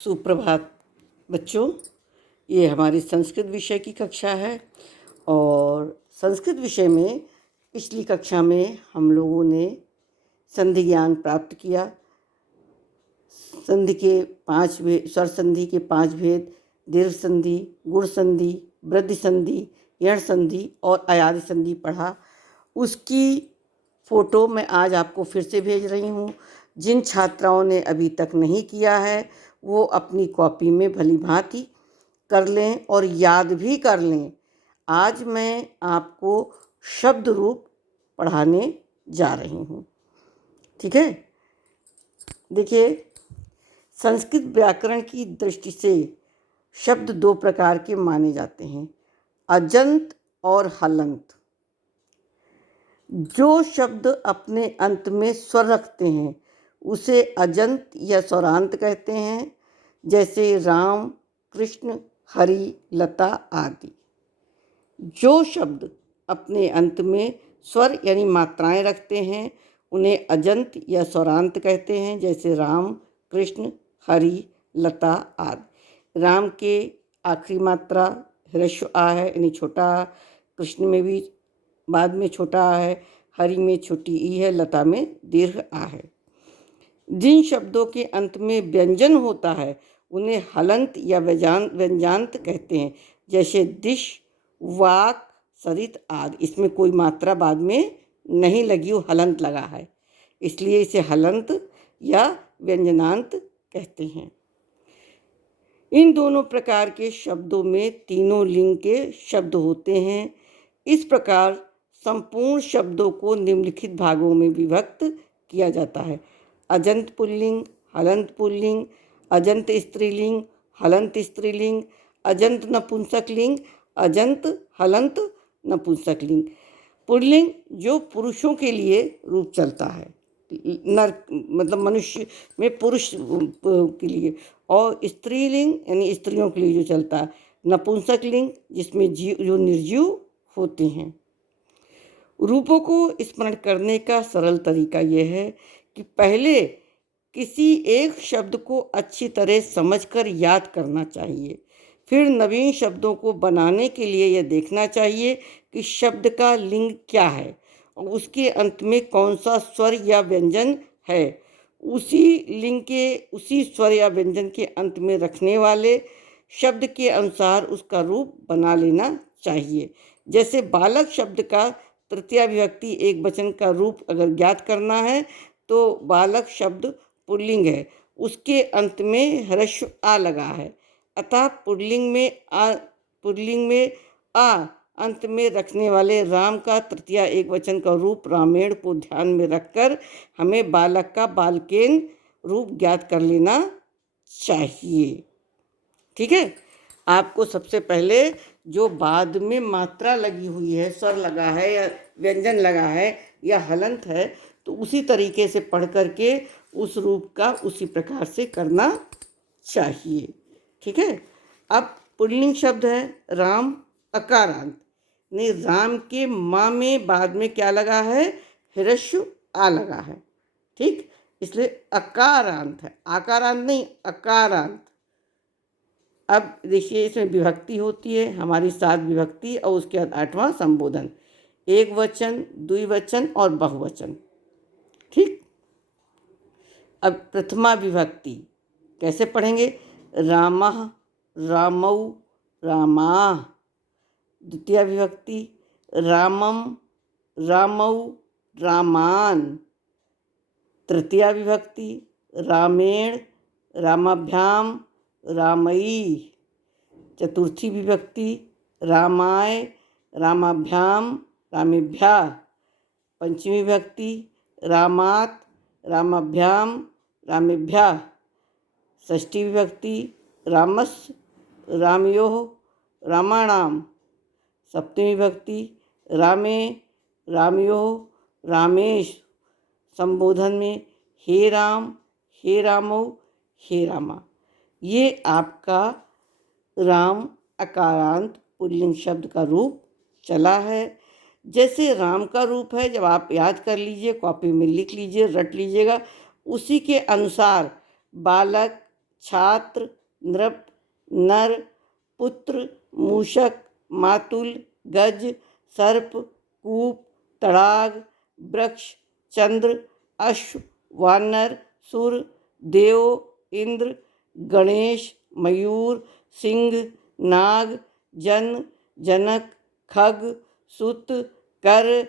सुप्रभात बच्चों, ये हमारी संस्कृत विषय की कक्षा है और संस्कृत विषय में पिछली कक्षा में हम लोगों ने संधि ज्ञान प्राप्त किया। संधि के 5 भेद, स्वर संधि के 5 भेद, दीर्घ संधि, गुण संधि, वृद्धि संधि, यण संधि और अयादि संधि पढ़ा। उसकी फ़ोटो मैं आज आपको फिर से भेज रही हूँ। जिन छात्राओं ने अभी तक नहीं किया है वो अपनी कॉपी में भली भांति कर लें और याद भी कर लें। आज मैं आपको शब्द रूप पढ़ाने जा रही हूँ, ठीक है। देखिए, संस्कृत व्याकरण की दृष्टि से शब्द 2 प्रकार के माने जाते हैं, अजंत और हलंत। जो शब्द अपने अंत में स्वर रखते हैं उसे अजंत या स्वरांत कहते हैं, जैसे राम, कृष्ण, हरि, लता आदि। जो शब्द अपने अंत में स्वर यानी मात्राएं रखते हैं उन्हें अजंत या स्वरांत कहते हैं, जैसे राम, कृष्ण, हरि, लता आदि। राम के आखिरी मात्रा ह्रस्व आ है यानी छोटा आ, कृष्ण में भी बाद में छोटा आ है, हरि में छोटी ई है, लता में दीर्घ आ है। जिन शब्दों के अंत में व्यंजन होता है उन्हें हलंत या व्यंजनांत कहते हैं, जैसे दिश, वाक, सरित आदि। इसमें कोई मात्रा बाद में नहीं लगी, वो हलंत लगा है, इसलिए इसे हलंत या व्यंजनांत कहते हैं। इन दोनों प्रकार के शब्दों में तीनों लिंग के शब्द होते हैं। इस प्रकार संपूर्ण शब्दों को निम्नलिखित भागों में विभक्त किया जाता है: अजंत पुल्लिंग, हलंत पुल्लिंग, अजंत स्त्रीलिंग, हलंत स्त्रीलिंग, अजंत नपुंसकलिंग, अजंत हलंत नपुंसकलिंग। पुल्लिंग जो पुरुषों के लिए रूप चलता है, नर मतलब मनुष्य में पुरुष के लिए, और स्त्रीलिंग यानी स्त्रियों के लिए जो चलता है, नपुंसकलिंग जिसमें जीव जो निर्जीव होते हैं। रूपों को स्मरण करने का सरल तरीका यह है कि पहले किसी एक शब्द को अच्छी तरह समझकर याद करना चाहिए, फिर नवीन शब्दों को बनाने के लिए यह देखना चाहिए कि शब्द का लिंग क्या है और उसके अंत में कौन सा स्वर या व्यंजन है। उसी लिंग के उसी स्वर या व्यंजन के अंत में रखने वाले शब्द के अनुसार उसका रूप बना लेना चाहिए। जैसे बालक शब्द का तृतीया विभक्ति एक वचन का रूप अगर ज्ञात करना है तो बालक शब्द पुल्लिंग है, उसके अंत में ह्रस्व आ लगा है, अतः पुल्लिंग में आ अंत में रखने वाले राम का तृतीया एक वचन का रूप रामेण को ध्यान में रखकर हमें बालक का बालकेन रूप ज्ञात कर लेना चाहिए, ठीक है। आपको सबसे पहले जो बाद में मात्रा लगी हुई है, स्वर लगा है या व्यंजन लगा है या हलंत है, तो उसी तरीके से पढ़ करके उस रूप का उसी प्रकार से करना चाहिए, ठीक है। अब पुल्लिंग शब्द है राम, अकारांत, नहीं, राम के माँ में बाद में क्या लगा है, ह्रस्व आ लगा है, ठीक, इसलिए अकारांत है, आकारांत नहीं, अकारांत। अब देखिए, इसमें विभक्ति होती है हमारी 7 विभक्ति और उसके बाद 8वां संबोधन, एक वचन, द्विवचन और बहुवचन, ठीक। अब प्रथमा विभक्ति कैसे पढ़ेंगे, रामः, रामौ, रामाः। द्वितीया विभक्ति रामम, रामौ, रामान। तृतीया विभक्ति रामेण, रामाभ्याम, रामई। चतुर्थी विभक्ति रामाय, रामाभ्याम, रामेभ्यः। पंचमी विभक्ति रामात्, रामाभ्याम, रामेभ्यः। षष्ठी विभक्ति रामस्, रामयोः, रामाणाम। सप्तमी विभक्ति रामे, रामयोः, रामेश। संबोधन में हे राम, हे रामौ, हे रामा। ये आपका राम अकारांत पुल्लिंग शब्द का रूप चला है। जैसे राम का रूप है, जब आप याद कर लीजिए, कॉपी में लिख लीजिए, रट लीजिएगा, उसी के अनुसार बालक, छात्र, नृप, नर, पुत्र, मूषक, मातुल, गज, सर्प, कूप, तड़ाग, वृक्ष, चंद्र, अश्व, वानर, सुर, देव, इंद्र, गणेश, मयूर, सिंह, नाग, जन, जनक, खग, सुत, कर,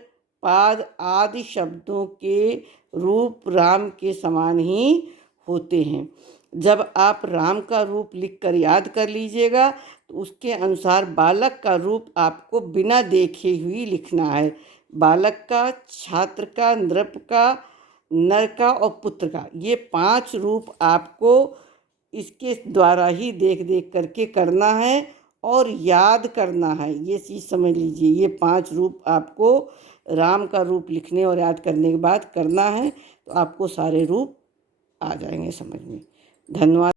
पाद आदि शब्दों के रूप राम के समान ही होते हैं। जब आप राम का रूप लिखकर याद कर लीजिएगा तो उसके अनुसार बालक का रूप आपको बिना देखे हुए लिखना है। बालक का, छात्र का, नृप का, नर का और पुत्र का, ये 5 रूप आपको इसके द्वारा ही देख देख करके करना है और याद करना है। ये चीज़ समझ लीजिए, ये 5 रूप आपको राम का रूप लिखने और याद करने के बाद करना है तो आपको सारे रूप आ जाएंगे समझ में। धन्यवाद।